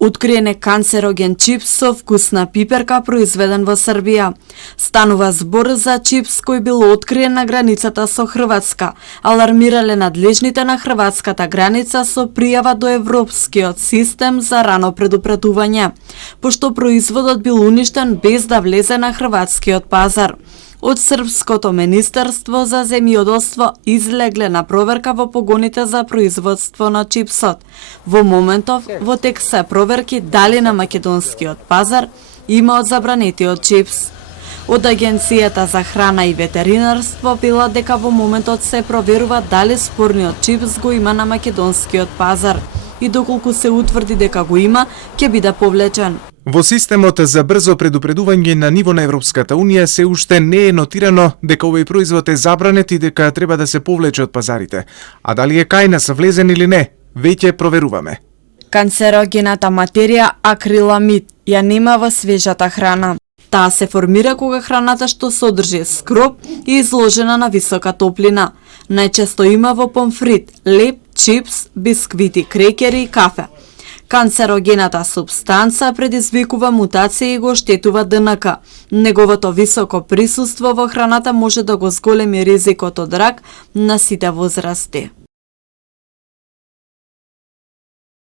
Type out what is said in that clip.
Откриен е канцероген чипс со вкус на пиперка произведен во Србија. Станува збор за чипс кој бил откриен на границата со Хрватска. Алармирале надлежните на хрватската граница со пријава до Европскиот систем за рано предупредување, пошто производот бил уништен без да влезе на хрватскиот пазар. Од Српското министерство за земјоделство излегле на проверка во погоните за производство на чипсот. Во моментов во тек се проверки дали на македонскиот пазар има од забранетиот чипс. Од Агенцијата за храна и ветеринарство била дека во моментот се проверува дали спорниот чипс го има на македонскиот пазар и доколку се утврди дека го има, ќе биде повлечен. Во системот за брзо предупредување на ниво на Европската Унија се уште не е нотирано дека овој производ е забранет и дека треба да се повлече од пазарите. А дали е кај нас влезен или не, веќе проверуваме. Канцерогената материја акриламид ја нема во свежата храна. Таа се формира кога храната што содржи скроб е изложена на висока топлина. Најчесто има во помфрит, леп, чипс, бисквити, крекери и кафе. Канцерогената супстанца предизвикува мутација и го оштетува ДНК. Неговото високо присуство во храната може да го зголеми ризикот од рак на сите возрасти.